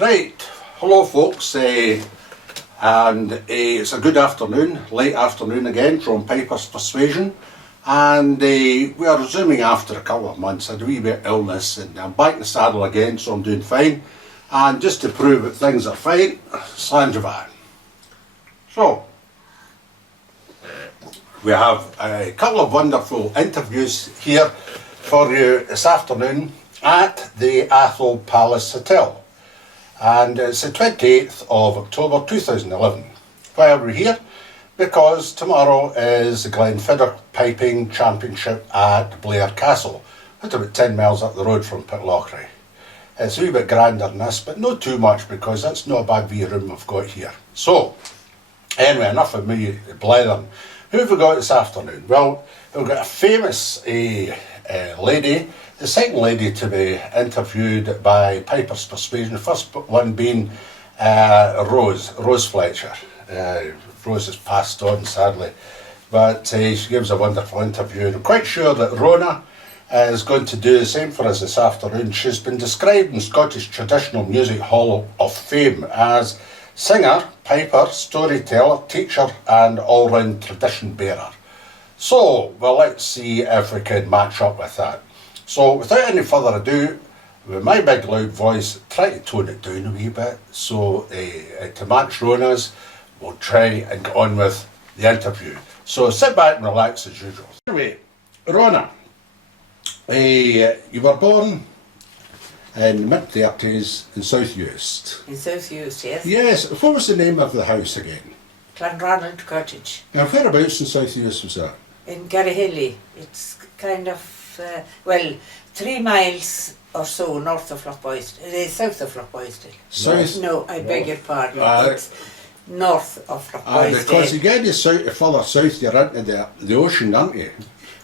Right, hello folks, and it's a good afternoon, late afternoon again from Pipers'Persuasion, and we are resuming after a couple of months. I had a wee bit of illness and I'm back in the saddle again, so I'm doing fine, and just to prove that things are fine, Slanjavan. So, we have a couple of wonderful interviews here for you this afternoon at the Athol Palace Hotel. And it's the 28th of October 2011. Why are we here? Because tomorrow is the Glenfiddich Piping Championship at Blair Castle. It's about 10 miles up the road from Pitlochry. It's a wee bit grander than this, but not too much because that's not a bad wee room we've got here. So, anyway, enough of me blethering. Who have we got this afternoon? Well, we've got a famous lady, the second lady to be interviewed by Pipers'Persuasion, the first one being Rose Fletcher. Rose has passed on sadly, but she gives a wonderful interview, and I'm quite sure that Rhona is going to do the same for us this afternoon. She's been described in Scottish Traditional Music Hall of Fame as singer, piper, storyteller, teacher and all-round tradition bearer. So, well, let's see if we can match up with that. So, without any further ado, with my big loud voice, try to tone it down a wee bit. So, to match Rhona's, we'll try and get on with the interview. So, sit back and relax as usual. Anyway, Rhona, you were born in the mid-30s in South Uist. In South Uist, yes. Yes, what was the name of the house again? Clanranald Cottage. Now, whereabouts in South Uist was that? In Garryhilly. It's kind of, 3 miles or so north of Lochboysdale, south of Lochboysdale. South? No, I beg your pardon. It's north of Lochboysdale. Because you get further south, you're into the ocean, aren't you?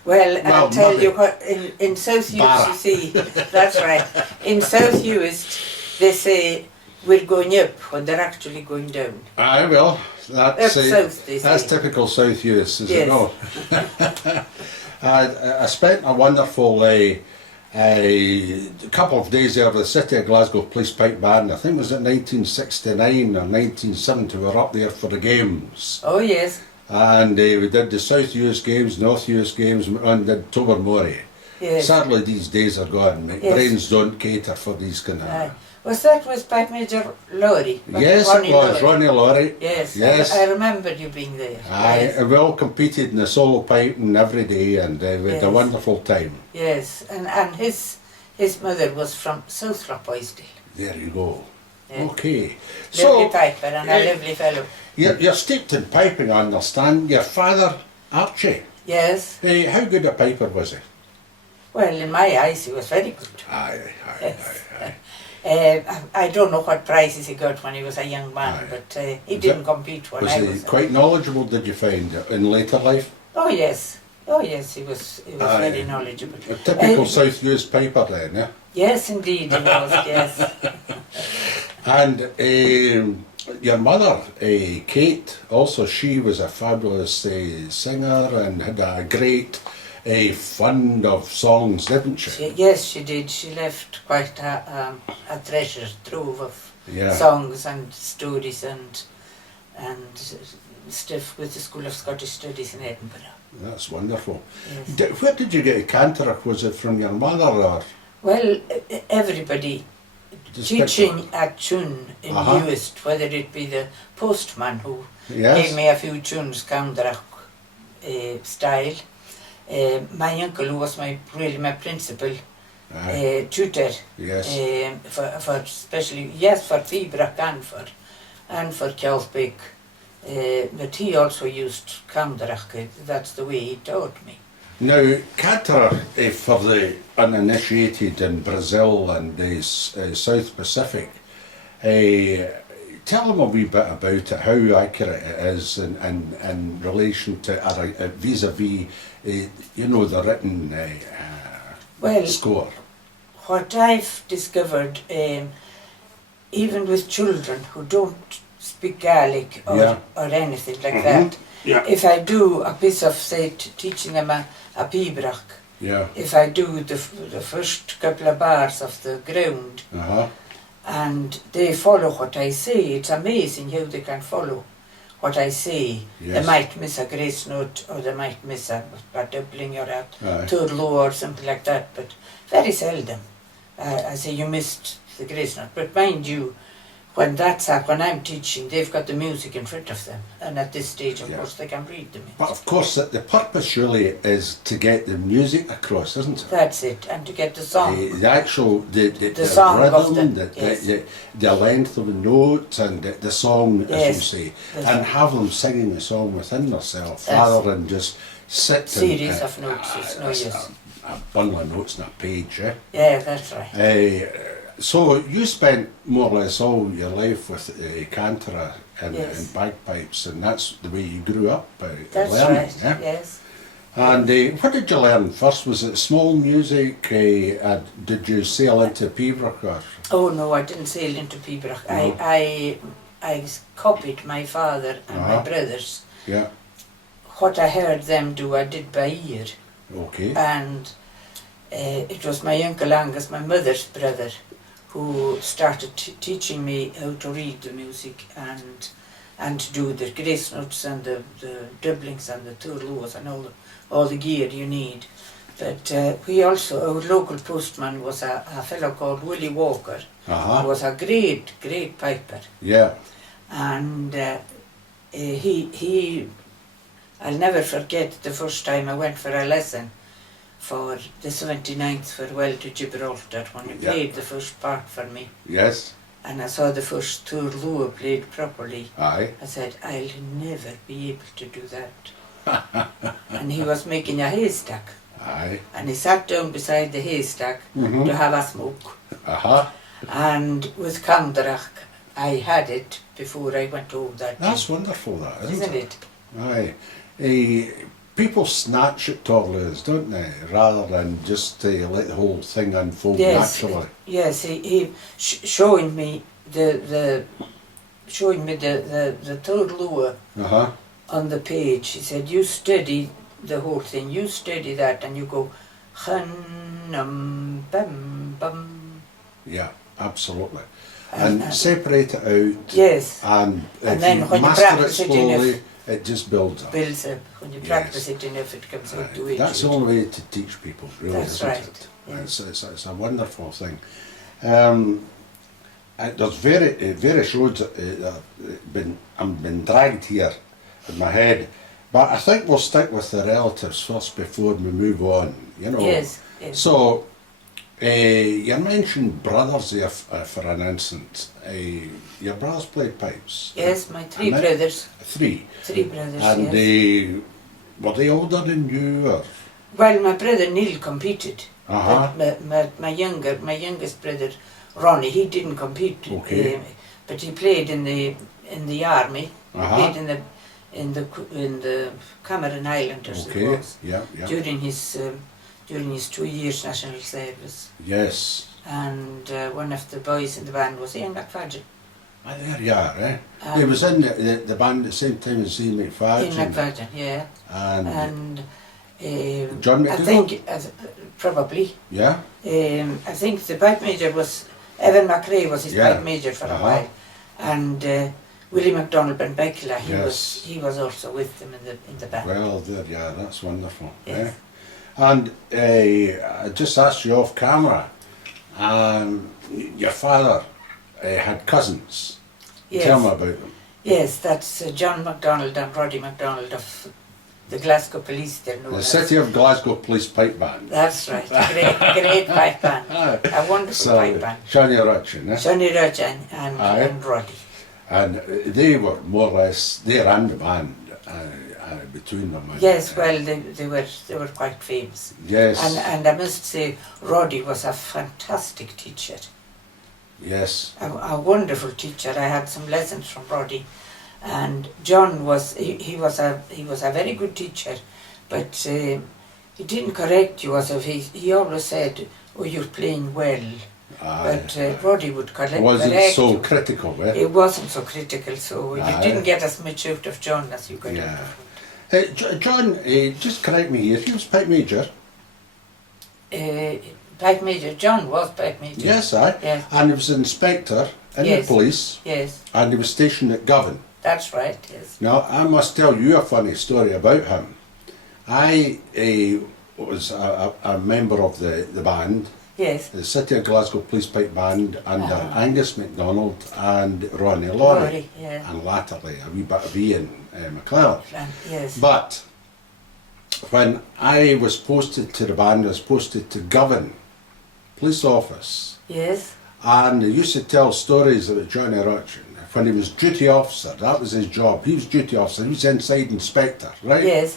Well, I'll tell you what, in South Uist, you see, that's right. In South Uist, they say we're going up when they're actually going down. Aye, well, that's, south, they that's say. Typical South Uist, is Yes. it not? I spent a wonderful couple of days there with the City of Glasgow Police Pipe Band. I think it was in 1969 or 1970. We were up there for the games. Oh, yes. And we did the South Uist games, North Uist games, and did Tobermory. Yes. Sadly, these days are gone. My Yes. brains don't cater for these kind of... Aye. Was that with Pipe Major Laurie? Yes, it was. Ronnie Laurie. Yes, Yes. I remember you being there. Aye, Yes. we all competed in the solo piping every day, and we had a Yes. wonderful time. Yes, and his mother was from South Lochboysdale. There you go. Yeah. Okay. Lovely piper and a lovely fellow. You're steeped in piping, I understand. Your father, Archie, Yes. how good a piper was he? Well, in my eyes, he was very good. Aye. Yes. I don't know what prizes he got when he was a young man, Aye. but he didn't compete when Was I he was. quite knowledgeable, did you find, in later life? Oh yes, he was Aye. very knowledgeable. A typical South Uist piper then, yeah? Yes, indeed, he was. Yes. And your mother, Kate, also she was a fabulous singer and had a great fund of songs, didn't she? Yes, she did. She left quite a treasure trove of Yeah. songs and stories and stuff with the School of Scottish Studies in Edinburgh. That's wonderful. Yes. Where did you get Canterbury? Was it from your mother or? Well, everybody Just teaching a tune in Uist, whether it be the postman who gave me a few tunes, Canterbury style. My uncle, who was my principal tutor, yes. for especially for Fibrach and for Kelthbeck, but he also used Canterbury. That's the way he taught me. Now, Canterbury, for the uninitiated in Brazil and the South Pacific, tell them a wee bit about it, how accurate it is in relation to vis-a-vis, the written score. What I've discovered, even with children who don't speak Gaelic or anything like that, if I do a piece of, say, teaching them a pibrach, if I do the first couple of bars of the ground, and they follow what I say. It's amazing how they can follow what I say. Yes. They might miss a grace note, or they might miss a doubling or a Aye. third low or something like that, but very seldom. I say you missed the grace note. But mind you, when I'm teaching, they've got the music in front of them, and at this stage, of course, they can read the music. But of course, the purpose surely is to get the music across, isn't it? That's it, and to get the song. The actual the song of rhythm, the- the length of the notes, and the song, Yes, as you say, the and song. have them singing the song within themselves, That's rather than just sitting. Series of notes, it's no use. A bundle of notes on a page, eh? Yeah, that's right. So you spent more or less all your life with Cantara and Yes. bagpipes, and that's the way you grew up That's learning. right, Yeah? yes. And what did you learn first? Was it small music? Did you sail into Pembroke? Or? Oh no, I didn't sail into Pipers'Persuasion. No. I copied my father and my brothers. Yeah. What I heard them do, I did by ear. Okay. And it was my Uncle Angus, my mother's brother, who started teaching me how to read the music and to do the grace notes and the doublings and the turlos and all the gear you need. But our local postman was a fellow called Willie Walker, who was a great piper. Yeah. And I'll never forget the first time I went for a lesson for the 79th Farewell to Gibraltar, when he played the first part for me. Yes. And I saw the first turlo played properly. Aye. I said, I'll never be able to do that. And he was making a haystack. Aye. And he sat down beside the haystack to have a smoke. And with Candrach, I had it before I went home that day. That's wonderful, that, isn't it? Aye. People snatch at toddlers, don't they? Rather than just let the whole thing unfold naturally. Yes, he showing me the third lower on the page. He said, you study the whole thing, you study that, and you go bum bum. Yeah, absolutely. And separate it out. Yes. And if then you when you master practice it it enough, slowly, it just builds up. Builds up. When you practice it enough, it comes out to it. That's the only way to teach people, really, That's isn't right. it? Yeah. It's a wonderful thing. There's various roads that have been dragged here in my head, but I think we'll stick with the relatives first before we move on. You know. Yes. So, you mentioned brothers there for an instant. Your brothers played pipes? Yes, my three brothers. Three? Three brothers, and yes. Were they older than you? Or? Well, my brother Neil competed. But my youngest brother Ronnie, he didn't compete. Okay. But he played in the army. Played in the Cameron Islanders. Okay. It was, Yeah. during his 2 years national service. Yes. And one of the boys in the band was Ian McFadden. Ah, there you are, eh? He was in the band at the same time as Ian McFadden. Ian McFadden, yeah. And I John McDougall? think, probably. Yeah? I think the pipe major was, Evan McRae was his pipe major for a while. And Willie MacDonald Ben Beckler, he was also with them in the band. Well, there you are, that's wonderful. Yes. Eh? And I just asked you off camera, your father had cousins. Yes. Tell me about them. Yes, that's John MacDonald and Roddy MacDonald of the Glasgow Police. The City of Glasgow Police Pipe Band. That's right, great pipe band. A wonderful pipe band. Johnny Rutchin, eh? Johnny Rutchin and Roddy. And they were more or less, they ran the band between them. Yes, well, they were quite famous. Yes. And I must say, Roddy was a fantastic teacher. Yes. A wonderful teacher. I had some lessons from Roddy, and John was he was a very good teacher, but he didn't correct you as if he always said, "Oh, you're playing well." But Roddy would correct you. Wasn't so critical, eh? It wasn't so critical, so you didn't get as much out of John as you got out of Roddy. John, just correct me here. He was pipe major. Pipe Pipe Major. John was Pipe Major. Yes, aye. Yes. And he was an inspector in Yes. the police. Yes, And he was stationed at Govan. that's right, yes. Now, I must tell you a funny story about him. I was a member of the band, Yes. the City of Glasgow Police Pipe Band, under Angus MacDonald and Rhona Lightfoot, Laurie, yeah. and latterly a wee bit of Ian McLeod. Yes. But when I was posted to the band, I was posted to Govan Police Office, Yes. and they used to tell stories about Johnny Rutchin. When he was duty officer, that was his job. He was duty officer, he was inside inspector, right? Yes.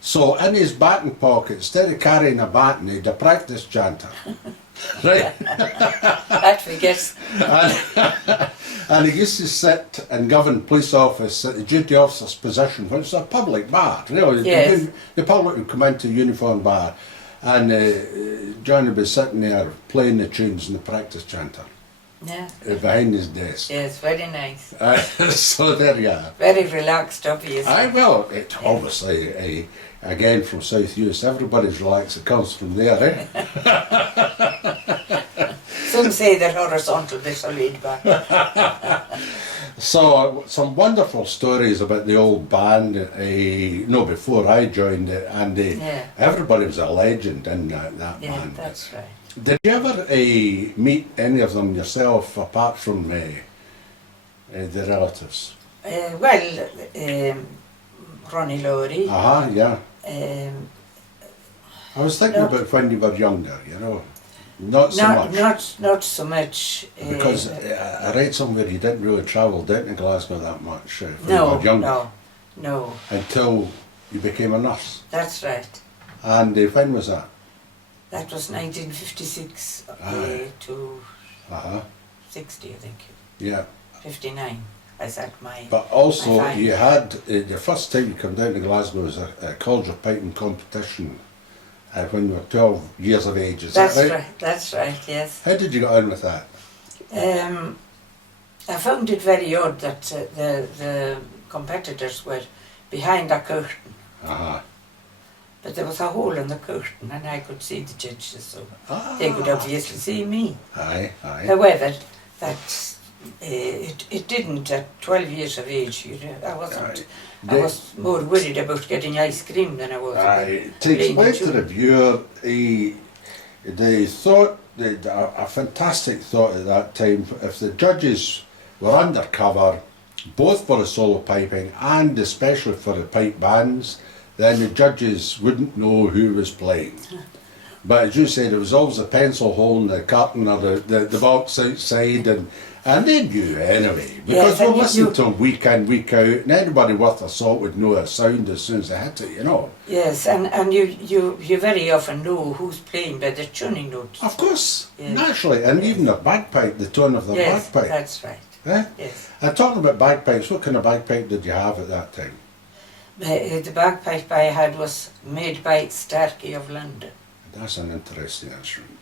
So in his baton pocket, instead of carrying a baton, he had a practice chanter. Right? That we guess. And he used to sit in Govan Police Office at the duty officer's position, which is a public bar. You know, Yes. the public would come into the uniform bar, and John would be sitting there playing the tunes in the practice chanter Yeah. behind his desk. Yes, very nice. So there you are. Very relaxed, obviously. Aye, well, it obviously, again from South Uist, everybody's relaxed, it comes from there, eh? Some say they're horizontal, they're so laid back. So, some wonderful stories about the old band, before I joined it, and Yeah. everybody was a legend in that Yeah, band. that's right. Did you ever meet any of them yourself, apart from the relatives? Ronnie Laurie. Yeah. Um, I was thinking No. about when you were younger, you know. Not so much. Not so much. Because I read somewhere you didn't really travel down to Glasgow that much when you No, were younger. no, Until you became a nurse. that's right. And when was that? That was 1956 Aye. to Uh-huh. 60, I think. Yeah. 59. I said my. But also my fine. you had, the first time you come down to Glasgow was a cauldron piping competition when you were 12 years of age, is That's that right? right. That's right. Yes. How did you get on with that? I found it very odd that the competitors were behind a curtain, Uh-huh. but there was a hole in the curtain, and I could see the judges, so Ah. they could obviously see me. Aye, aye. However, that it didn't at 12 years of age. I wasn't. Aye. I was more worried about getting ice cream than I was about To playing the explain to tune. the viewer, they thought, a fantastic thought at that time, if the judges were undercover, both for the solo piping and especially for the pipe bands, then the judges wouldn't know who was playing. But as you said, there was always a pencil hole in the curtain or the box outside, and they knew anyway, because Yes, we and listened to them week in, week out, and anybody worth a salt would know a sound as soon as they hit it, you know. Yes, and you very often know who's playing by the tuning notes. Of course, Yes. naturally, and even the bagpipe, the tone of the Yes, bagpipe. that's right. Eh? Yes. And talking about bagpipes, what kind of bagpipe did you have at that time? The bagpipe I had was made by Starkey of London, That's an interesting instrument.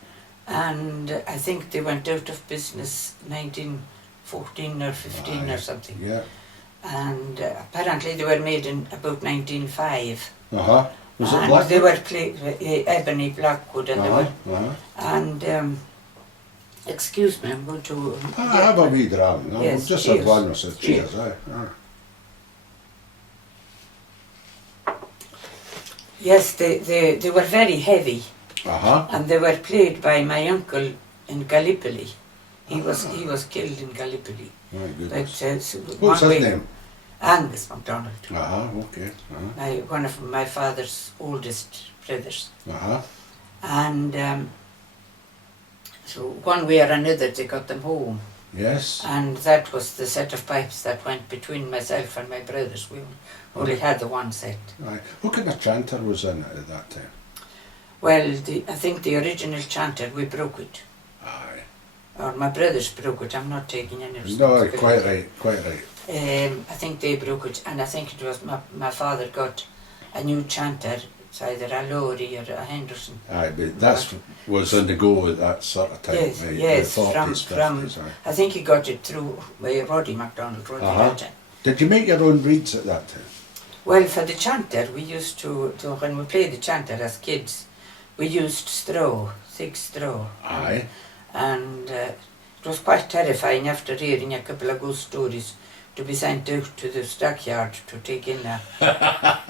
and I think they went out of business 1914 or 15 Aye. or something. Yeah. And apparently they were made in about 1905. Uh-huh. Was it And black? they were ebony blackwood, and they Uh-huh. were. Uh-huh. And excuse me, I'm going to. I have a wee dram. No? Yes, We've just cheers. had one, so cheers. Cheers. Aye. Yes, they were very heavy, Uh-huh. and they were played by my uncle in Gallipoli. He was killed in Gallipoli. My But, goodness. What's one his way- name? Angus MacDonald, Uh-huh, okay. Uh-huh. one of my father's oldest brothers. Uh-huh. And so one way or another they got them home. Yes. And that was the set of pipes that went between myself and my brothers. We only had the one set. Aye. What kind of chanter was in it at that time? Well, I think the original chanter, we broke it. Aye. Or my brothers broke it. I'm not taking any No, responsibility. quite right, quite right. I think they broke it, and I think it was my father got a new chanter. It's either a Laurie or a Henderson. Aye, but that was on the go at that sort of time. Yes, right? yes, The 40s, from 50s, aye. I think he got it through Roddy MacDonald, Roddy Uh-huh. Latin. Did you make your own reeds at that time? Well, for the chanter, we used to when we played the chanter as kids, we used straw, thick straw. Aye. And it was quite terrifying after hearing a couple of ghost stories to be sent out to the stockyard to take in a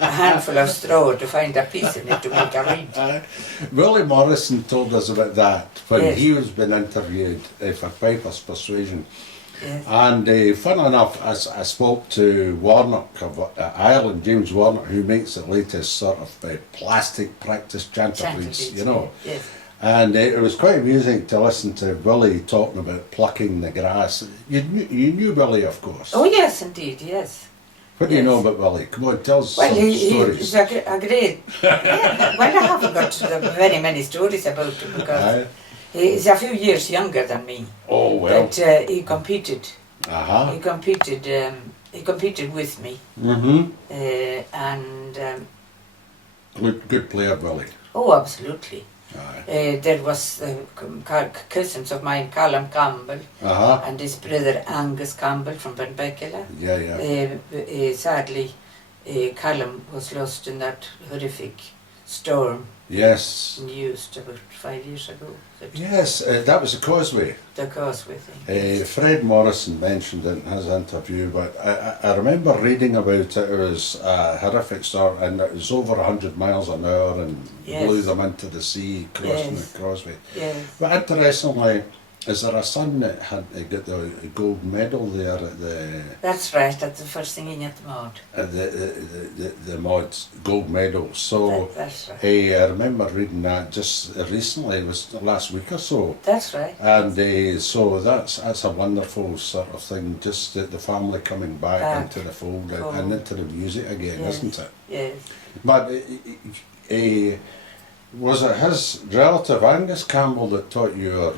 handful of straw to find a piece in it to make a reed. Willie Morrison told us about that when Yes. he was being interviewed for Pipers'Persuasion. Yes. And fun enough, I spoke to Warnock of Ireland, James Warnock, who makes the latest sort of plastic practice chanterfleets, you know. Yes. And it was quite amusing to listen to Willie talking about plucking the grass. You knew Willie, of course. Oh yes, indeed, yes. What do you yes. know about Willie? Come on, tell us Well, some stories. he's a great... yeah, well, I haven't got very many stories about him because Aye. he's a few years younger than me. Oh, well. But he competed. Uh-huh. He competed with me. Mm-hmm. And... Good player, Willie. oh, absolutely. Aye. There was cousins of mine, Callum Campbell, Uh-huh. and his brother Angus Campbell from Benbecula. Yeah. Sadly, Callum was lost in that horrific storm Yes. used about 5 years ago. Yes, that was the Causeway. The causeway thing. Fred Morrison mentioned it in his interview, but I remember reading about it. It was a horrific storm, and it was over 100 miles an hour and Yes. blew them into the sea crossing Yes. the Causeway. Yes. But interestingly, is there a son that had got the gold medal there at the That's right, that's the first thing in at the mod. the Mod's gold medal? So That's right. I remember reading that just recently. It was last week or so. That's right. And so that's a wonderful sort of thing, just the family coming back into the fold and into the music again, Yes. isn't it? Yes. But was it his relative Angus Campbell that taught you, or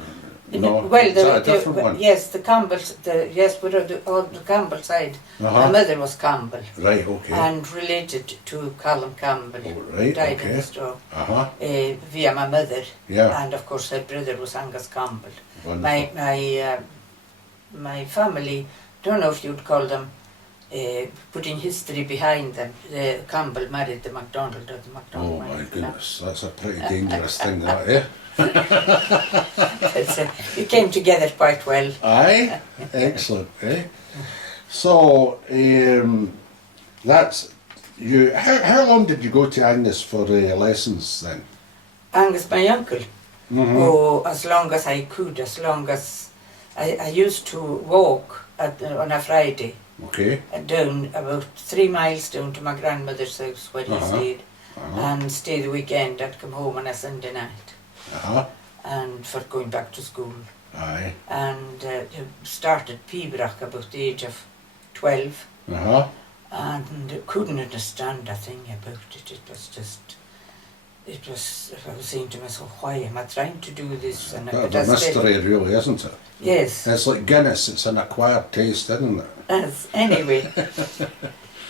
no? Well, Is that a different one? yes, the Campbells, on the Campbell side, Uh-huh. my mother was Campbell Right, okay. and related to Callum Campbell, Oh, right, died in okay. the storm, Uh-huh. via my mother, Yeah. and of course her brother was Angus Campbell. Wonderful. My family, don't know if you'd call them, putting history behind them. Campbell married the MacDonald or the MacDonald. Oh my married goodness, that's a pretty dangerous thing, that, eh? It came together quite well. Aye, excellent, eh? So, that's you. How long did you go to Angus for lessons then? Angus, my uncle, Mm-hmm. oh, as long as I could, as long as I used to walk on a Friday Okay. down about 3 miles down to my grandmother's house where he Uh-huh. stayed, Uh-huh. and stay the weekend. I'd come home on a Sunday night, Uh-huh. and for going back to school. Aye. And started Pibrach about the age of 12, Uh-huh. and couldn't understand a thing about it. I was saying to myself, why am I trying to do this? And That's a mystery, really, isn't it? Yes. It's like Guinness, it's an acquired taste, isn't it?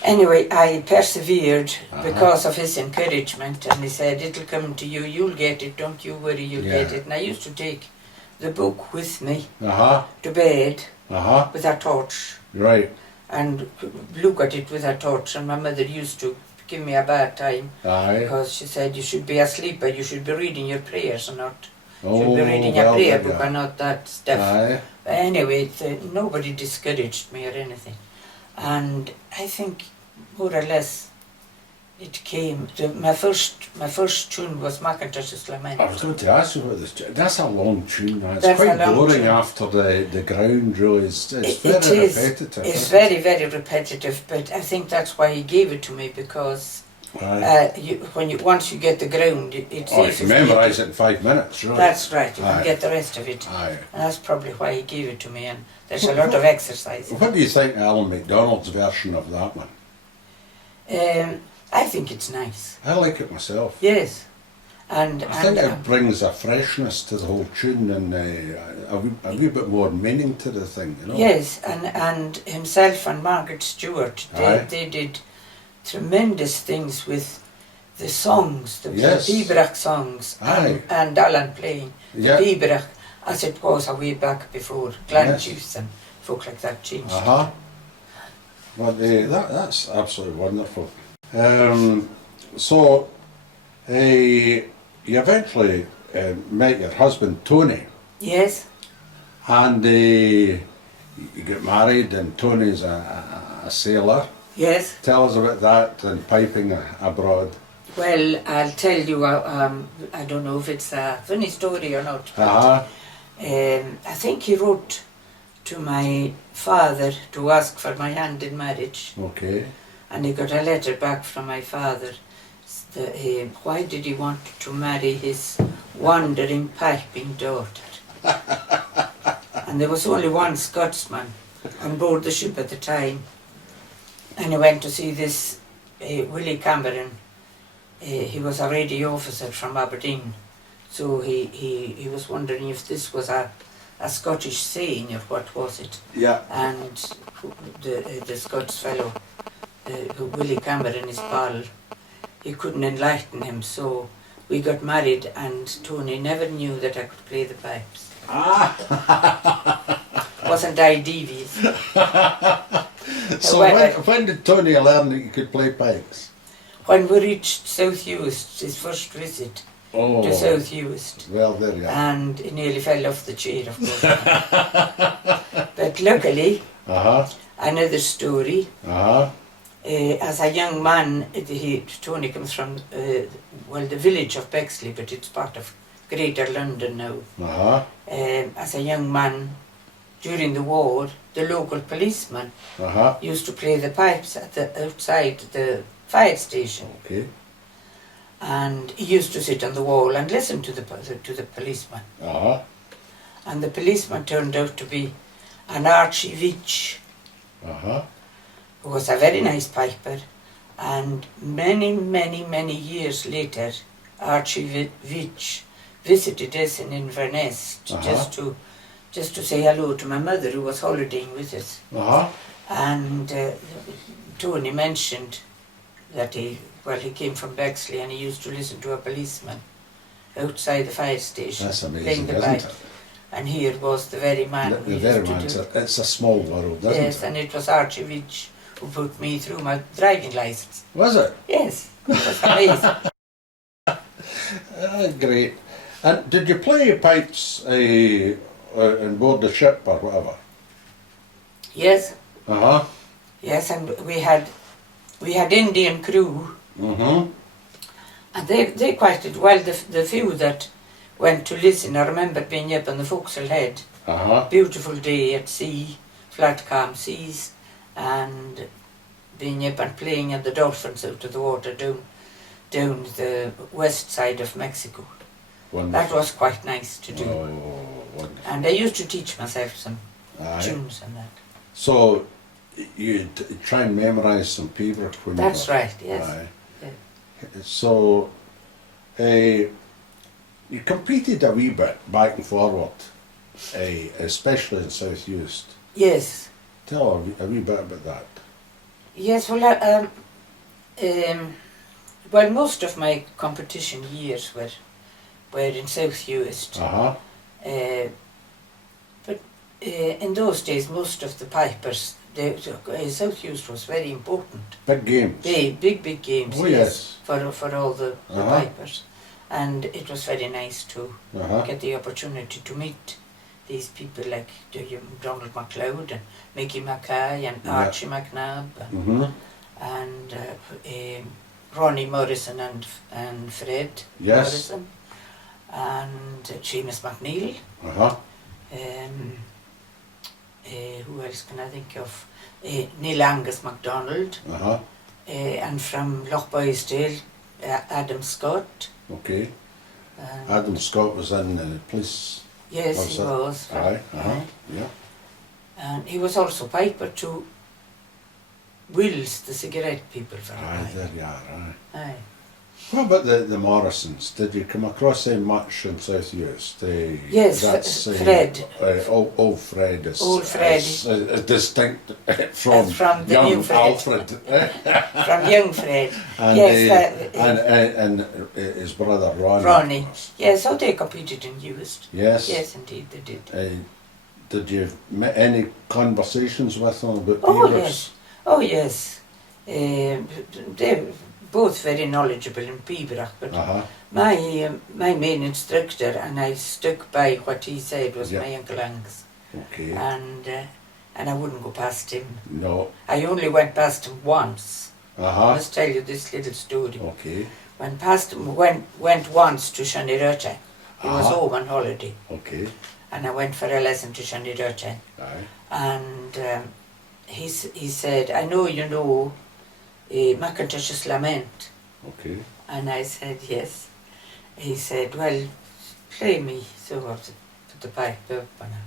Anyway, I persevered Uh-huh. because of his encouragement, and he said, it'll come to you, you'll get it, don't you worry, you'll get Yeah. it. And I used to take the book with me Uh-huh. to bed Uh-huh. with a torch Right. and look at it with a torch, and my mother used to give me a bad time Aye. because she said, you should be asleep, but you should be reading your prayers and not Oh, should be reading a well, prayer yeah. book and not that stuff. Aye. But anyway, nobody discouraged me or anything. And I think more or less it came. My first tune was Macintosh's Lament. I was going to ask you about this. That's a long tune. It's That's quite a long boring tune. after the ground, really. It's It very is. repetitive. It's isn't it? very, very repetitive, but I think that's why he gave it to me, because Aye. once you get the ground, it's Oh, you easy can for you memorise to- it in 5 minutes, really. That's right, you Aye. can get the rest of it. Aye. And that's probably why he gave it to me, and there's a lot of exercise. What do you think of Alan MacDonald's version of that one? I think it's nice. I like it myself. Yes. And I think it brings a freshness to the whole tune and a wee bit more meaning to the thing, you know? yes, and himself and Margaret Stewart, Aye. they did tremendous things with the songs, the Yes. Pibrach songs, Aye. and Alan playing Yeah. the Pibrach, as it was a way back before Glen Yes. Chiefs and folk like that changed. Uh-huh. But that's absolutely wonderful. So, you eventually met your husband Tony, Yes. and you got married, and Tony's a sailor. Yes. Tell us about that and piping abroad. Well, I'll tell you, I don't know if it's a funny story or not, but I think he wrote to my father to ask for my hand in marriage. Okay. And he got a letter back from my father. Why did he want to marry his wandering piping daughter? And there was only one Scotsman on board the ship at the time. And he went to see this Willie Cameron. He was a radio officer from Aberdeen. So he was wondering if this was a Scottish saying or what was it. Yeah. And the Scots fellow, Willie Cameron, his pal, he couldn't enlighten him, so we got married, and Tony never knew that I could play the pipes. Wasn't I devious? So when did Tony learn that you could play pipes? When we reached South Uist, his first visit to South Uist. Well, there you are. And he nearly fell off the chair, of course. But luckily, another story. As a young man, Tony comes from, the village of Bexley, but it's part of Greater London now. As a young man, during the war, the local policeman used to play the pipes outside the fire station. Okay. And he used to sit on the wall and listen to the policeman. And the policeman turned out to be an Archie Veitch, who was a very nice piper. And many, many, many years later, Archie Veitch visited us in Inverness just to say hello to my mother, who was holidaying with us. And Tony mentioned that he came from Bexley and he used to listen to a policeman outside the fire station. That's amazing, playing the isn't pipe. it? And here was the very man. The very man. It's a small world, isn't it? Yes, and it was Archie Veitch who put me through my driving licence. Was it? Yes, it was amazing. Great. And did you play pipes on board the ship or whatever? Yes. Yes, and we had Indian crew. And they quite did well. The few that went to listen, I remember being up on the forecastle head. Beautiful day at sea, flat calm seas, and being up and playing at the dolphins out of the water down the west side of Mexico. Wonderful. That was quite nice to do. Wonderful. And I used to teach myself some tunes and that. So you try and memorise some paper when That's right, yes. So you competed a wee bit back and forward, especially in South Uist. Yes. Tell a wee bit about that. Yes, well, most of my competition years were in South Uist. But in those days, most of the pipers, South Uist was very important. Big games. Big games. Oh yes. For all the pipers, and it was very nice to get the opportunity to meet these people like Donald MacLeod and Mickey Mackay and Archie McNabb and Ronnie Morrison and Fred Morrison and Seamus McNeil. Who else can I think of? Neil Angus MacDonald. And from Lochboysdale, Adam Scott. Okay. Adam Scott was in the police. Yes, he was. Yeah. And he was also piper to Wills, the cigarette people for a while. There you are, Aye. What about the Morrisons? Did you come across them much in South Uist? Yes, Fred. Old Fred is Old Fred. Is distinct from the young new Fred. Alfred. From young Fred. And, yes, and his brother Ronnie. Ronnie. Yes, so they competed in Uist. Yes. Yes, indeed they did. Did you have any conversations with them about Oh Pipers'Persuasion? yes. Oh yes. They both very knowledgeable in Pibrach, but my main instructor, and I stuck by what he said, was my Uncle Angus. Okay. And I wouldn't go past him. No. I only went past him once. I must tell you this little story. Okay. Went past him, went once to Shanirocha. He was home on holiday. Okay. And I went for a lesson to Shanirocha. Aye. And he said, I know you know Macintosh's Lament. Okay. And I said, yes. He said, well, play me. So I put the pipe up and I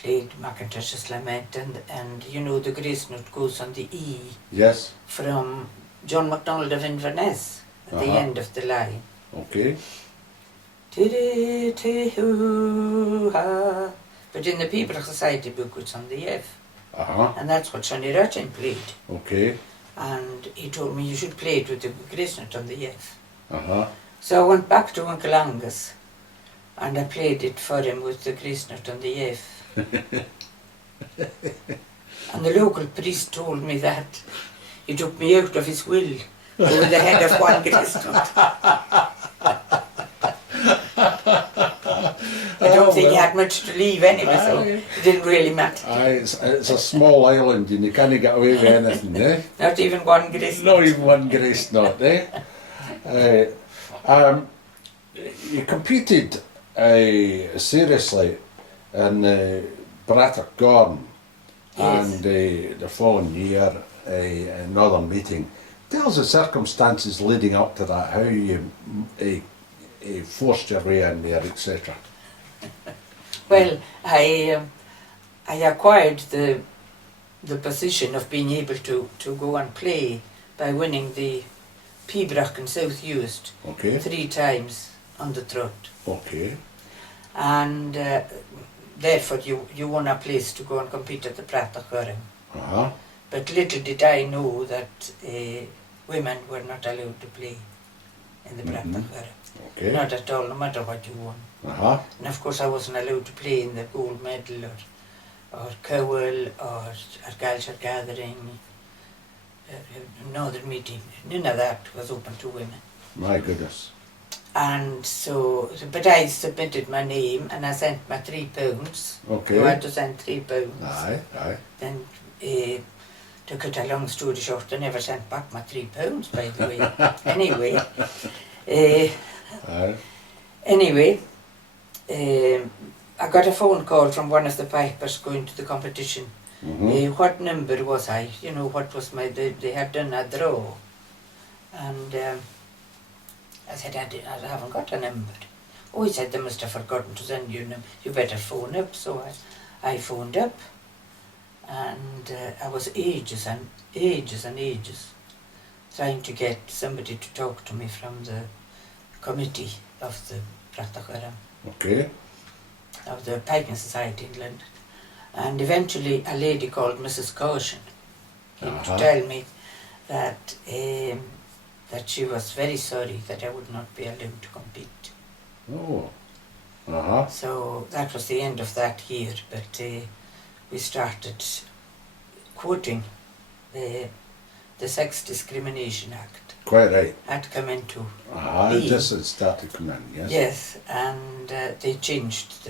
played Macintosh's Lament. And you know, the grace note goes on the E. Yes. From John MacDonald of Inverness at the end of the line. Okay. But in the Pibrach Society book, it's on the F. Uh-huh. And that's what Johnny Rutchin played. Okay. And he told me you should play it with the grace note on the F. Uh-huh. So I went back to Uncle Angus and I played it for him with the grace note on the F. And the local priest told me that he took me out of his will over the head of one grace note. I don't think he had much to leave anyway, so it didn't really matter. It's a small island and you can't get away with anything, eh? Not even one grace note. Not even one grace note, eh? You competed seriously in Brattock Garden and the following year another meeting. Tell us the circumstances leading up to that, how you forced your way in there, etc. Well, I acquired the position of being able to go and play by winning the Pibrach and South Uist 3 times on the trot. Okay. And therefore you won a place to go and compete at the Pipers'Persuasion. But little did I know that women were not allowed to play in the Pipers'Persuasion. Okay. Not at all, no matter what you won. And of course I wasn't allowed to play in the gold medal or Cowell or Galshire Gathering, Northern Meeting. None of that was open to women. My goodness. And so, but I submitted my name and I sent my £3. Okay. You had to send £3. Aye, aye. Then, to cut a long story short, I never sent back my £3, by the way. Anyway, Anyway, I got a phone call from one of the pipers going to the competition. What number was I? You know, what was my... They had done a draw. And I said, I haven't got a number. Oh, he said, they must have forgotten to send you a number. You better phone up. So I phoned up. And I was ages and ages trying to get somebody to talk to me from the committee of the Pipers'Persuasion. Okay. Of the Piping Society in London. And eventually a lady called Mrs. Caution came to tell me that that she was very sorry that I would not be allowed to compete. Oh. So that was the end of that year, but we started quoting the Sex Discrimination Act. Quite right. Had come into just had started coming in, yes. Yes, and they changed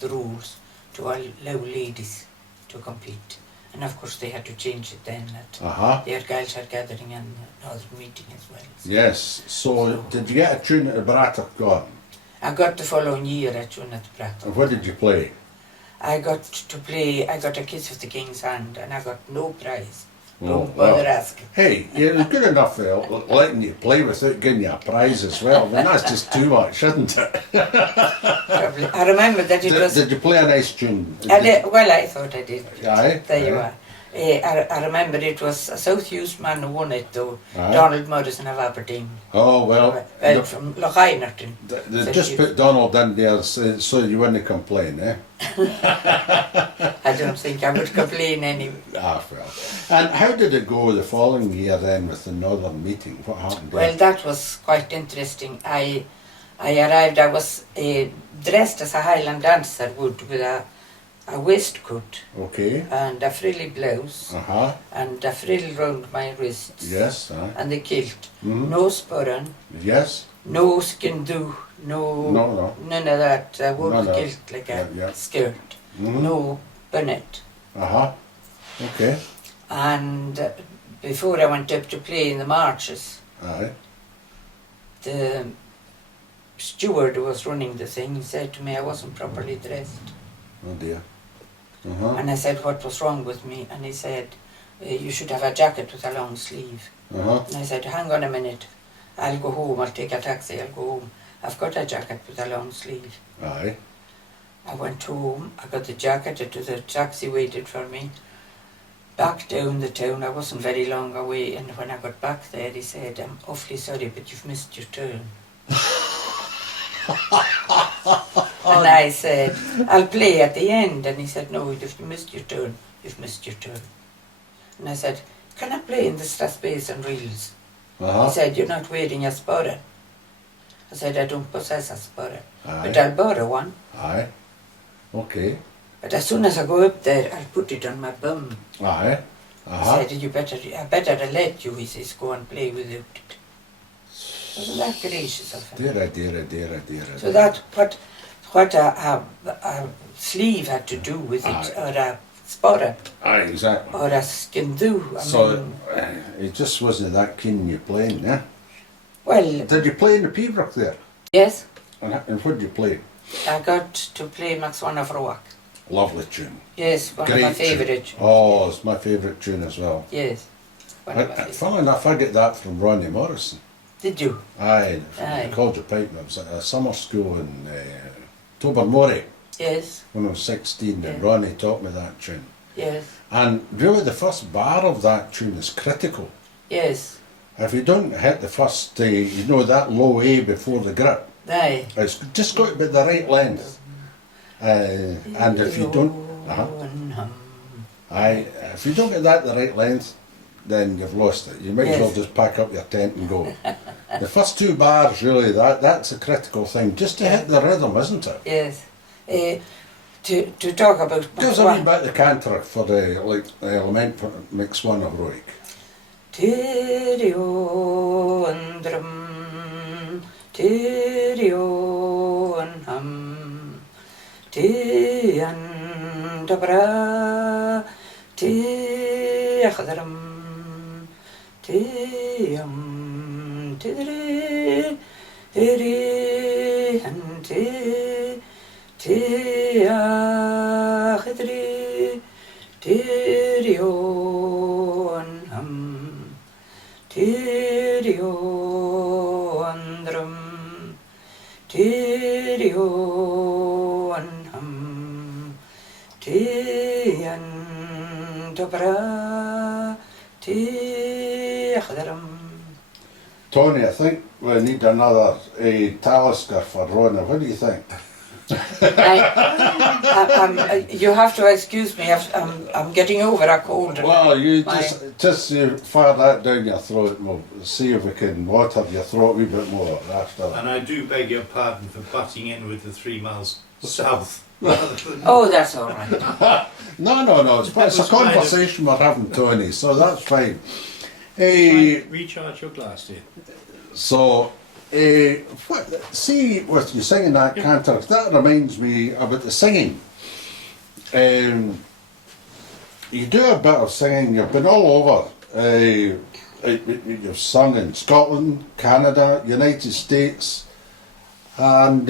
the rules to allow ladies to compete. And of course they had to change it then at their Galshire Gathering and Northern Meeting as well. Yes, so did you get a tune at the Brattock Garden? I got the following year a tune at the Brattock. And what did you play? I got A Kiss of the King's Hand and I got no prize. Don't well, bother asking. Hey, it was good enough letting you play without giving you a prize as well. I mean, that's just too much, isn't it? Probably. I remember that it was... Did you play a nice tune? Well, I thought I did. Aye. There you are. I remember it was a South Uist man who won it though, Donald Morrison of Aberdeen. Oh, well. From Lochainerton. They just put Donald in there so you wouldn't complain, eh? I don't think I would complain anyway. Well. And how did it go the following year then with the Northern Meeting? What happened there? Well, that was quite interesting. I arrived, I was dressed as a Highland dancer would with a a waistcoat Okay. and a frilly blouse Uh-huh. and a frill round my wrists. Yes. And the kilt. Mm. No sporran, Yes. no skin do, no, No. none of that. I wore None the of- kilt like a yeah. skirt. Mm. No bonnet. Uh-huh. Okay. And before I went up to play in the marches, Aye. the steward who was running the thing, he said to me I wasn't properly dressed. Oh dear. Uh-huh. And I said, what was wrong with me? And he said, you should have a jacket with a long sleeve. Uh-huh. And I said, hang on a minute, I'll go home, I'll take a taxi, I'll go home. I've got a jacket with a long sleeve. Aye. I went home, I got the jacket, the taxi waited for me. Back down the town, I wasn't very long away, and when I got back there, he said, I'm awfully sorry, but you've missed your turn. And I said, I'll play at the end. And he said, no, you've missed your turn, you've missed your turn. And I said, can I play in the space and reels? Uh-huh. He said, you're not wearing a sporran. I said, I don't possess a sporran, Aye. but I'll borrow one. Aye. Okay. But as soon as I go up there, I'll put it on my bum. Aye. Uh-huh. He said, I better let you, he says, go and play without it. Wasn't that gracious of him? Dear. So that, what a sleeve had to do with it, or a sporran, Aye, exactly. or a skin do. So it just wasn't that keen you playing, yeah? Well, Did you play in the Pembroke there? yes, And what did you play? I got to play Max One of Rock. Lovely tune. Yes, one Great of my favourite tunes. Oh, it's my favourite tune as well. Yes, one of my favourite. Funnily enough, I get that from Ronnie Morrison. Did you? Aye, Aye. I called your pipe. I was at a summer school in Tobermory Yes, when I was 16, and Yeah. Ronnie taught me that tune. yes, And really, the first bar of that tune is critical. yes. If you don't hit the first, that low A before the grip, Aye. it's just got to be the right length. And if you don't, if you don't get that the right length, then you've lost it. You might as well Yes. just pack up your tent and go. The first two bars, really, that's a critical thing, just to hit the rhythm, isn't it? Yes. To talk about Give us a wee bit of the canter for the element for mix one of Roig. Tirio and drum, tirio and hum, ti and bra, ti akhdram, ti tidri, iri and ti akhdri, tirio and hum. Tirio and drum, tirio and hum, ti and bra, ti akhdram. Tony, I think we need another Talisker for Rhona. What do you think? You have to excuse me. I'm getting over a cold. Well, you just fire that down your throat, and we'll see if we can water your throat a wee bit more after. And I do beg your pardon for butting in with the 3 miles south. rather than- Oh, that's all right. No, it's a was conversation we're having, Tony, so that's fine. Try and recharge your glass, dear. So, see, with you singing that canter, that reminds me about the singing. You do a bit of singing, you've been all over. You've sung in Scotland, Canada, United States, and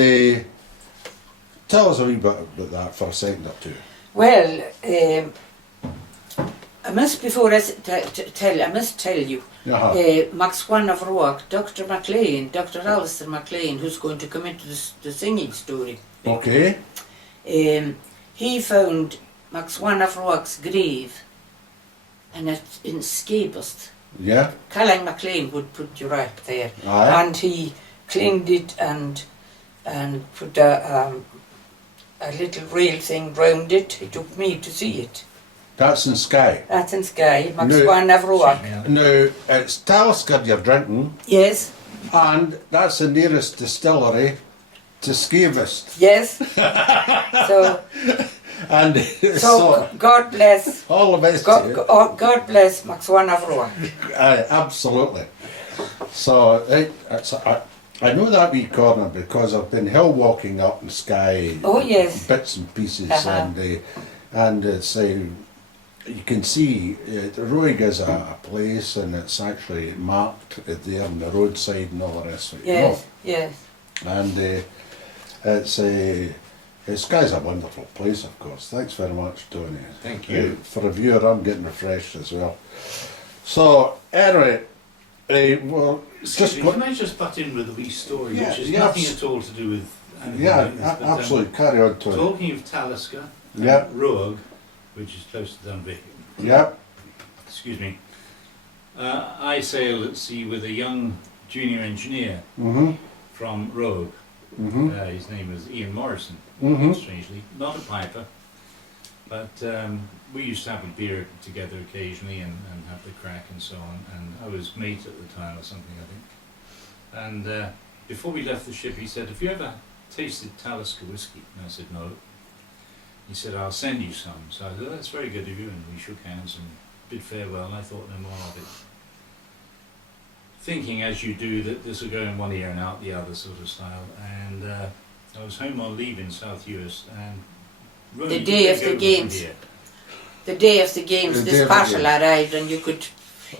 tell us a wee bit about that for a second or two. Well, I must tell you. Uh-huh. Max One of Rourke, Dr. Alistair MacLean, who's going to come into the singing story. Okay. He found Max One of Rourke's grave, and it's in Scapest. Yeah. Callan MacLean would put you right there, Aye. and he cleaned it and put a little rail thing round it. He took me to see it. That's in Skye. That's in Skye, Max No. One of Rourke. Now, it's Talisker you're drinking, Yes, and that's the nearest distillery to Skavest. yes. So And So, God bless. all the best to you. God bless Max one of Rhona. Absolutely. So I know that wee corner because I've been hill walking up in Skye. Oh, yes. Bits and pieces, Uh-huh. and it's you can see Roig is a place, and it's actually marked there on the roadside and all the rest of it. Yes, yes. And Skye's a wonderful place, of course. Thanks very much, Tony. Thank you. For a viewer, I'm getting refreshed as well. So, anyway, well, Can I just butt in with a wee story, Yeah, which has yeah, nothing at all to do with anything yeah, like this, but, absolutely. Carry on, Tony. Talking of Talisker and Yeah. Rogue, which is close to Dunvick, Yeah. excuse me, I sailed at sea with a young junior engineer Mhm. from Rogue. Mhm. His name was Ian Morrison, Mhm. strangely. Not a piper, but we used to have a beer together occasionally and have the crack and so on. And I was mate at the time or something, I think. And before we left the ship, he said, "Have you ever tasted Talisker whiskey?" And I said, "No." He said, "I'll send you some." So I said, "Oh, that's very good of you." And we shook hands and bid farewell, and I thought no more of it. Thinking, as you do, that this will go in one ear and out the other sort of style. And I was home on leave in South Uist, and Rhona, The you day take of the over from games. here. The day of the games, The day this of the parcel games. arrived and you could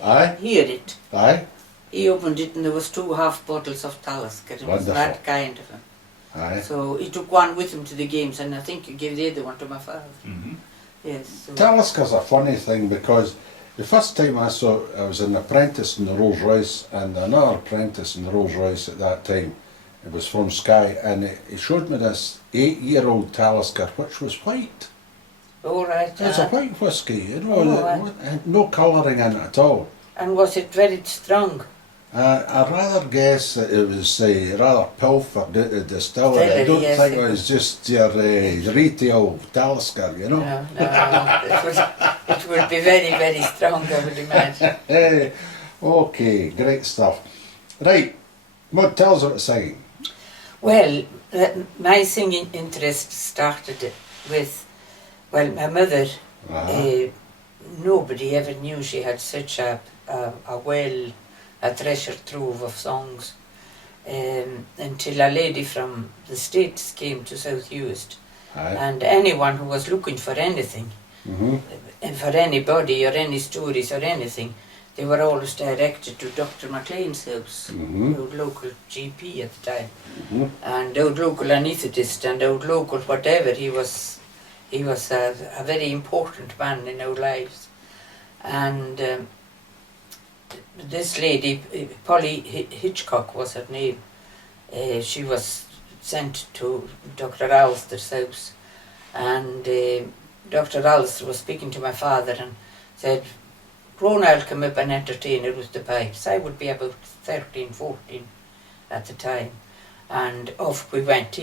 Aye. hear it. Aye. He opened it and there was 2 half bottles of Talisker. It was Wonderful. that kind of him. Aye. So he took one with him to the games, and I think he gave the other one to my father. Mhm. Yes. So. Talisker's a funny thing because the first time I was an apprentice in the Rolls Royce, and another apprentice in the Rolls Royce at that time. It was from Skye, and he showed me this 8-year-old Talisker, which was white. All right. It's a white whiskey, you know, Oh, right. and no colouring in it at all. And was it very strong? I rather guess that it was rather pilfered at the distillery. I Distillery, don't yes, think it it was just your retail Talisker, you know. No. It would be very, very strong, I would imagine. Okay, great stuff. Right, Maud, tell us about singing. Well, my singing interest started with, well, my mother, nobody ever knew she had such a treasure trove of songs until a lady from the States came to South Uist. Aye. And anyone who was looking for anything, and for anybody or any stories or anything, they were always directed to Dr. McLean's house, our local GP at the time, and our local anaesthetist and our local whatever. He was a very important man in our lives. And this lady, Polly Hitchcock was her name, she was sent to Dr. Allister's house, and Dr. Allister was speaking to my father and said, "Rhona will come up and entertain her with the pipes." I would be about 13, 14 at the time, and off we went.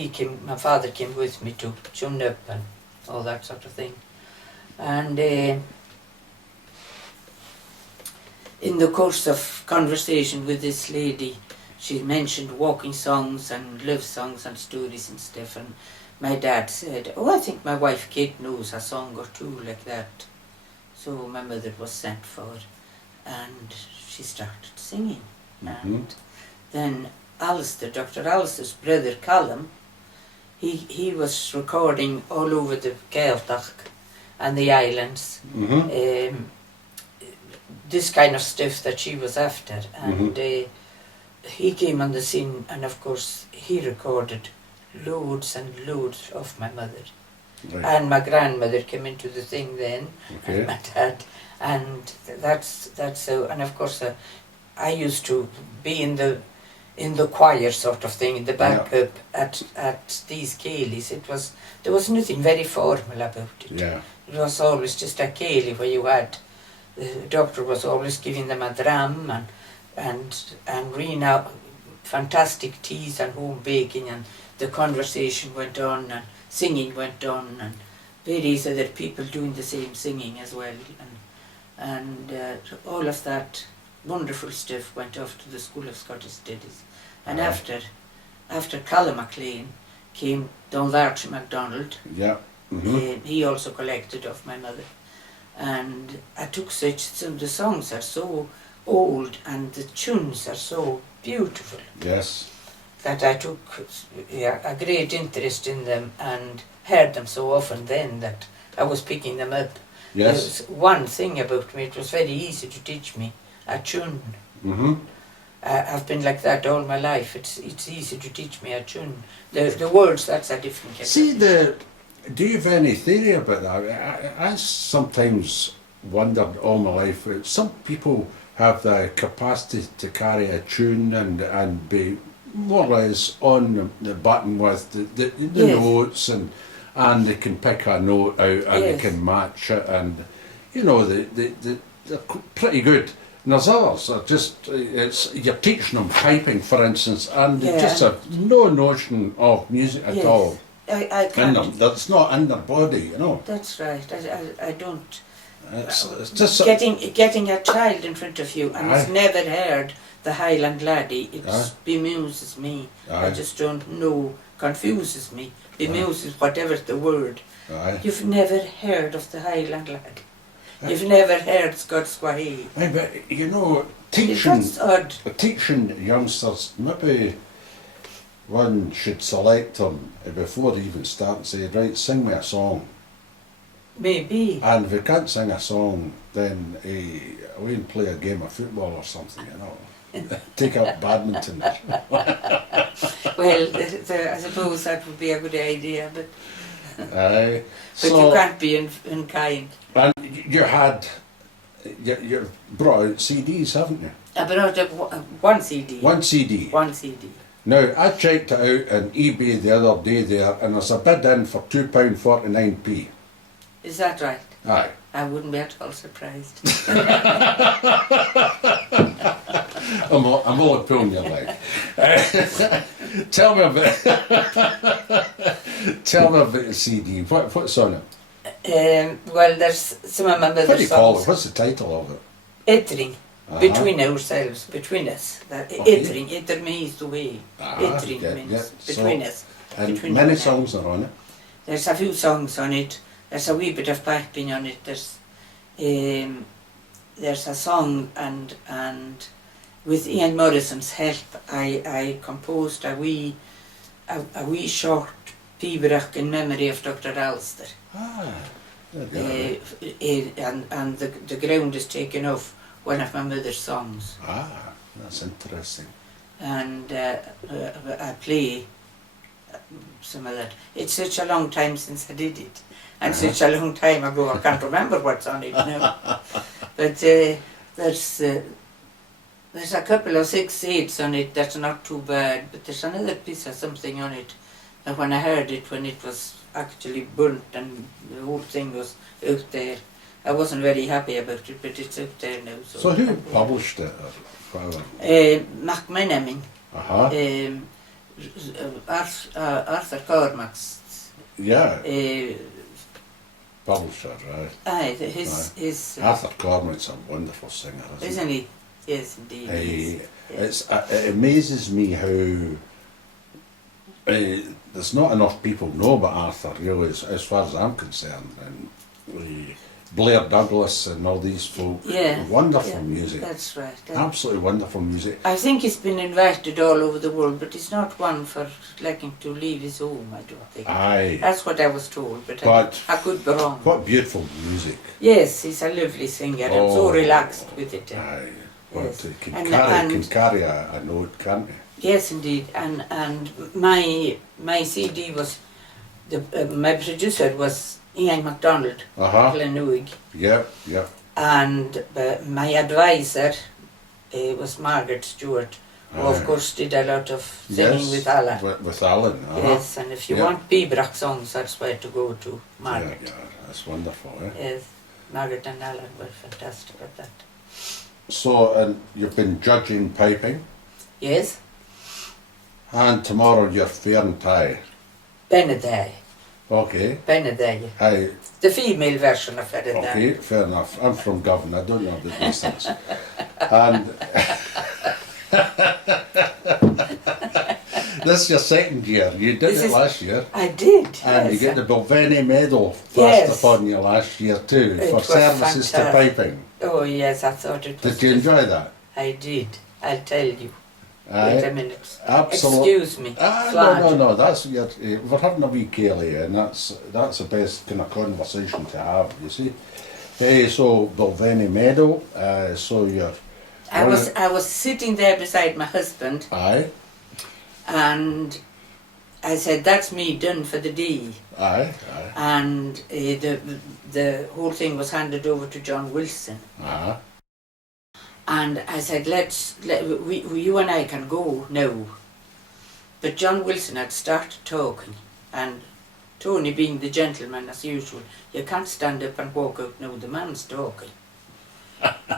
My father came with me to tune up and all that sort of thing. And in the course of conversation with this lady, she mentioned walking songs and love songs and stories and stuff, and my dad said, "Oh, I think my wife Kate knows a song or two like that." So my mother was sent for, and she started singing. And then Alistair, Dr. Alistair's brother Callum, he was recording all over the Gaeltacht and the islands, this kind of stuff that she was after. And he came on the scene, and of course he recorded loads and loads of my mother. Right. And my grandmother came into the thing then, Okay. and my dad, and that's how. And of course, I used to be in the choir sort of thing, in the backup at these Cayley's. There was nothing very formal about it. Yeah. It was always just a Cayley where you had the doctor was always giving them a dram and reading out fantastic teas and home baking, and the conversation went on and singing went on, and various other people doing the same singing as well, and all of that wonderful stuff went off to the School of Scottish Studies. And after Callum MacLean came Don Larch MacDonald, Yeah. He also collected of my mother. And I took the songs are so old and the tunes are so beautiful. Yes. That I took a great interest in them and heard them so often then that I was picking them up. Yes. There was one thing about me, it was very easy to teach me a tune. I've been like that all my life. It's easy to teach me a tune. The words, that's a different kettle. See, do you have any theory about that? I sometimes wondered all my life, some people have the capacity to carry a tune and be more or less on the button with the Yes. notes, and they can pick a note out and they Yes. can match it, and you know they're pretty good. And there's others that just you're teaching them piping, for instance, and they just have no notion of music at Yes. all I in can't. them. That's not in their body, you know. That's right. I don't. It's just Getting a child in front of you and has Aye. never heard the Highland Laddie, it Aye. bemuses me. Aye. I just don't know, confuses me. Bemuses, whatever's the word. Aye. You've never heard of the Highland Laddie. You've never heard Scots Swahili. Aye, but you know, teaching That's odd. youngsters, maybe one should select them before they even start and say, right, sing me a song. Maybe. And if they can't sing a song, then we can play a game of football or something, you know. Take up badminton. Well, I suppose that would be a good idea, but Aye. you can't be in kind. And you had, you brought out CDs, haven't you? I brought up one CD. One CD. One CD. Now, I checked it out on eBay the other day there, and there's a bid in for £2.49p. Is that right? Aye. I wouldn't be at all surprised. I'm only pulling your leg. Tell me about the CD. What's on it? Well, there's some of my mother's What do you call it? songs. What's the title of it? Ettering. Uh-huh. Between ourselves, between us. Okay. Ettering. Etter means the way. Ah, Ettering yeah, means yeah. between So- us. And Between many our songs are on it. There's a few songs on it. There's a wee bit of piping on it. There's a song and with Ian Morrison's help, I composed a wee short pibroch in memory of Dr. Alster. Ah, there you go. And the ground is taken off one of my mother's songs. Ah, that's interesting. And I play some of that. It's such a long time since I did it, and such a long time ago I can't remember what's on it now. But there's a couple of 6/8 on it that's not too bad, but there's another piece of something on it, and when I heard it when it was actually burnt and the whole thing was out there, I wasn't very happy about it, but it's out there now. So who published it? Or whatever? Macmenamin. Uh-huh. Arthur Cormac's. Yeah, publisher, right. Aye, his Arthur Cormac's a wonderful singer, isn't he? Yes, indeed. he is. Yes. It amazes me how there's not enough people know about Arthur, really, as far as I'm concerned. And Blair Douglas and all these folk, Yeah, wonderful yeah, music, That's right. absolutely wonderful music. I think he's been invited all over the world, but he's not one for liking to leave his home, I don't think. Aye, That's what I was told, but But- I could be wrong. what beautiful music. Yes, he's a lovely singer and so Oh. relaxed with it. Aye, Yes. it can And- carry, and- can carry a note, can't it? Yes, indeed. And my CD was, my producer was Ian MacDonald, Uh-huh, Glenouig. yep, And my advisor was Margaret Stewart, who of Aye. course did a lot of singing Yes, with Alan. with Alan, uh-huh. Yes, and if you Yeah. want pibroch songs, that's where to go to, Yeah, Margaret. yeah, that's wonderful, eh? Yes, Margaret and Alan were fantastic at that. So, and you've been judging piping, Yes, and tomorrow you're fair and tie. Beneday, Okay, Beneday. aye, The female version of Beneday. okay, fair enough. I'm from Govan, I don't know about these things. And This is your second year. You did This it is- last year. I did. And you yes. get the Bilvenie Medal thrust Yes. upon you last year too, It for was services to fantastic. piping. Oh yes, I thought it was. Did you enjoy that? I did. I'll tell you. Wait a Aye. minute. Absolutely. Excuse me. No. That's we're having a wee Kelly, and that's the best kind of conversation to have. You see. So Bilvenie Medal. So you're. I was sitting there beside my husband, Aye. and I said, "That's me done for the day." Aye. And the whole thing was handed over to John Wilson. And I said, you and I can go now. But John Wilson had started talking, and Tony, being the gentleman as usual, you can't stand up and walk out now, the man's talking.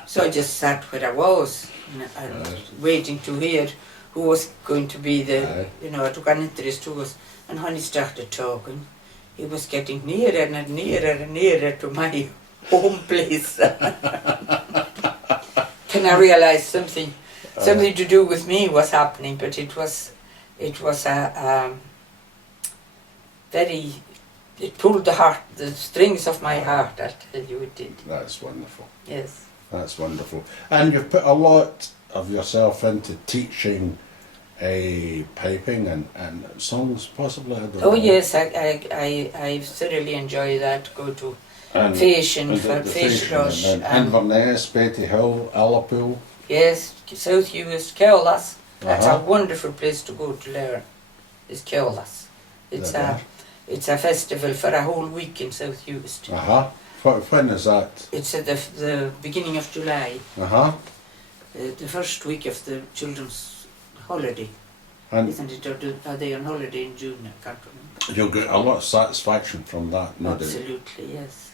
So I just sat where I was, and waiting to hear who was going to be the, I took an interest to us. And when he started talking, he was getting nearer and nearer and nearer to my home place. Then I realised something to do with me was happening, but it was a very, it pulled the strings of my heart, I'll tell you it did. That's wonderful. Yes. That's wonderful. And you've put a lot of yourself into teaching piping and songs, possibly. I don't know. Yes, I thoroughly enjoy that. Go to Fashion for Fish Rush. And Inverness, Betty Hill, Allapool. Yes, South Uist, Keolas. That's a wonderful place to go to learn. Is Keolas. It's a festival for a whole week in South Uist. When is that? It's at the beginning of July. The first week of the children's holiday. And isn't it? Are they on holiday in June? I can't remember. You'll get a lot of satisfaction from that, no doubt. Absolutely, yes.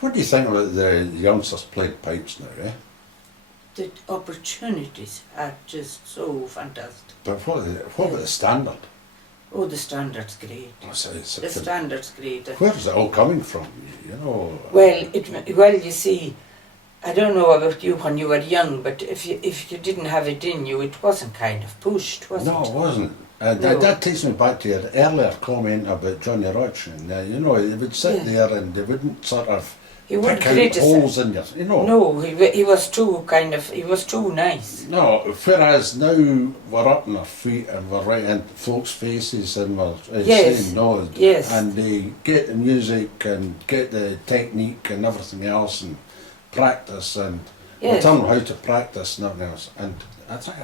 What do you think about the youngsters playing pipes now, The opportunities are just so fantastic. But what about the standard? Oh, the standard's great. The standard's great. Where's it all coming from, Well, you see, I don't know about you when you were young, but if you didn't have it in you, it wasn't kind of pushed, was it? No, it wasn't. No. That takes me back to your earlier comment about Johnny Roach. And, they would sit there and they wouldn't sort of He wouldn't pick out criticise. holes in your, No, he was too nice. No, whereas now we're up on our feet and we're right in folks' faces and we're saying no. Yes. And they get the music and get the technique and everything else and practice and we'll tell them how to practice and everything else. And I think,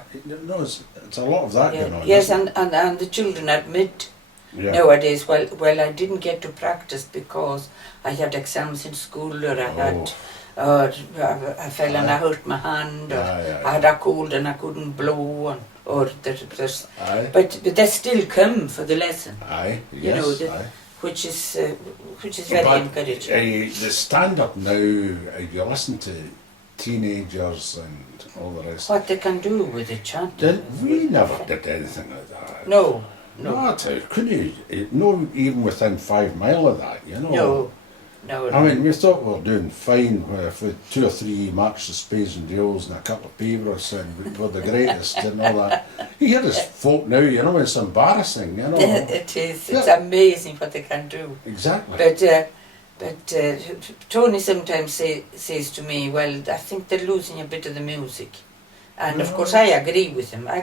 it's a lot of that going on. Yes, and the children admit nowadays, well, I didn't get to practice because I had exams in school, or I fell and I hurt my hand, or I had a cold and I couldn't blow, but they still come for the lesson. Which is very encouraging. The standard now, you listen to teenagers and all the rest. What they can do with it, chanting. We never did anything like that. No. Not couldn't you? No, even within 5 mile of that, No. I mean, we thought we were doing fine with 2 or 3 marches, spades and drills and a couple of pavers and we're the greatest and all that. You hear this folk now, it's embarrassing, It is. It's amazing what they can do. Exactly. But Tony sometimes says to me, well, I think they're losing a bit of the music. And of course I agree with him. On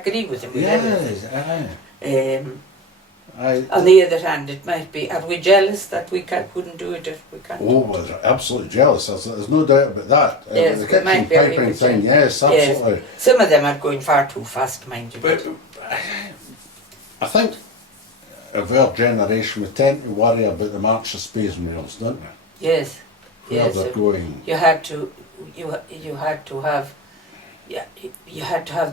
the other hand, it might be, are we jealous that we couldn't do it if we can't? Oh, we're absolutely jealous. There's no doubt about that. Yes, the kitchen piping thing, yes, absolutely. Yes. Some of them are going far too fast, mind you. But I think of our generation, we tend to worry about the march of spades and reels, don't we? Yes. Where they're going. You had to have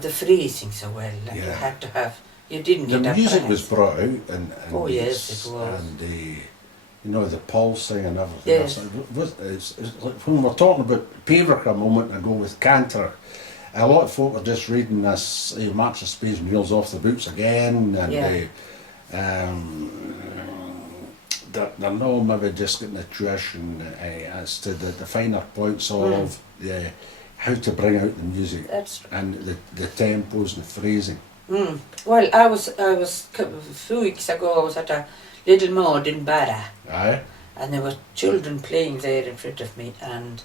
the phrasing so well, and you had to have. You didn't. The music was brought out, and oh yes, it was. And the pulsing and everything else. It's like when we're talking about paver a moment ago with Cantor, a lot of folk are just reading this March of Spades and Reels off the boots again, and they're now maybe just getting the tuition as to the finer points of how to bring out the music and the tempos and the phrasing. Well, I was a few weeks ago. I was at a little mud in Barra, Aye. and there were children playing there in front of me, and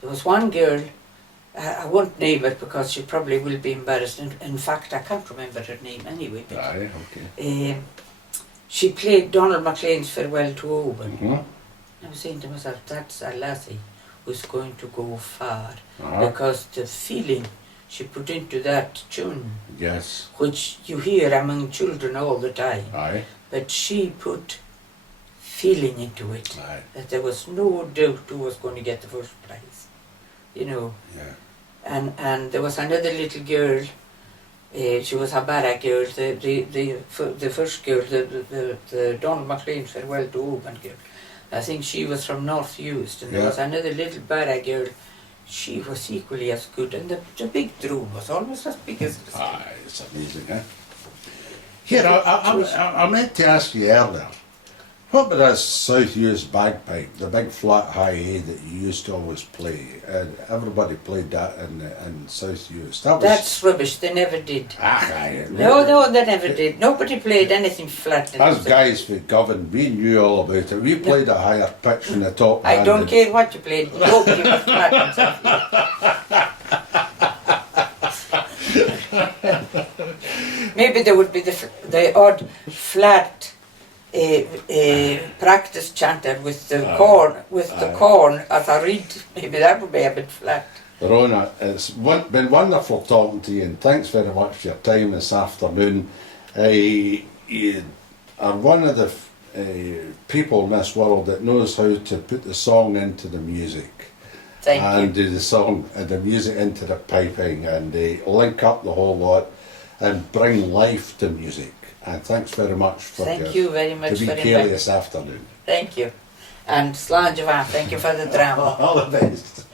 there was one girl. I won't name it because she probably will be embarrassed. In fact, I can't remember her name anyway. But, Aye, okay. she played Donald MacLean's Farewell to Oban. Mm-hmm. I was saying to myself, that's a lassie who's going to go far, Uh-huh. because the feeling she put into that tune, Yes. which you hear among children all the time, Aye. but she put feeling into it, Aye. that there was no doubt who was going to get the first prize, you know. Yeah. And there was another little girl. She was a Barra girl, the first girl, the Donald MacLean Farewell to Oban girl. I think she was from North Eust, and there was another little Barra girl. She was equally as good, and the big drum was almost as big as the Aye, it's amazing, eh? Here, I meant to ask you earlier, what about that South Eust bagpipe, the big flat high A that you used to always play? And everybody played that in South Eust. That's rubbish, they never did. Aye. No, they never did. Nobody played anything flat. Us guys for Govan, we knew all about it. We played a higher pitch than the top I band don't did. care what you played, nobody was flat in South Eust. Maybe there would be the odd flat practice chanter with the corn as a reed. Maybe that would be a bit flat. Rhona, it's been wonderful talking to you, and thanks very much for your time this afternoon. You are one of the people in this world that knows how to put the song into the music. Thank you. Do the song and the music into the piping, and link up the whole lot and bring life to music. And thanks very much for Thank you very much to be for Cayley inviting. this afternoon. Thank you. And Slán Javan, thank you for the drama. All the best.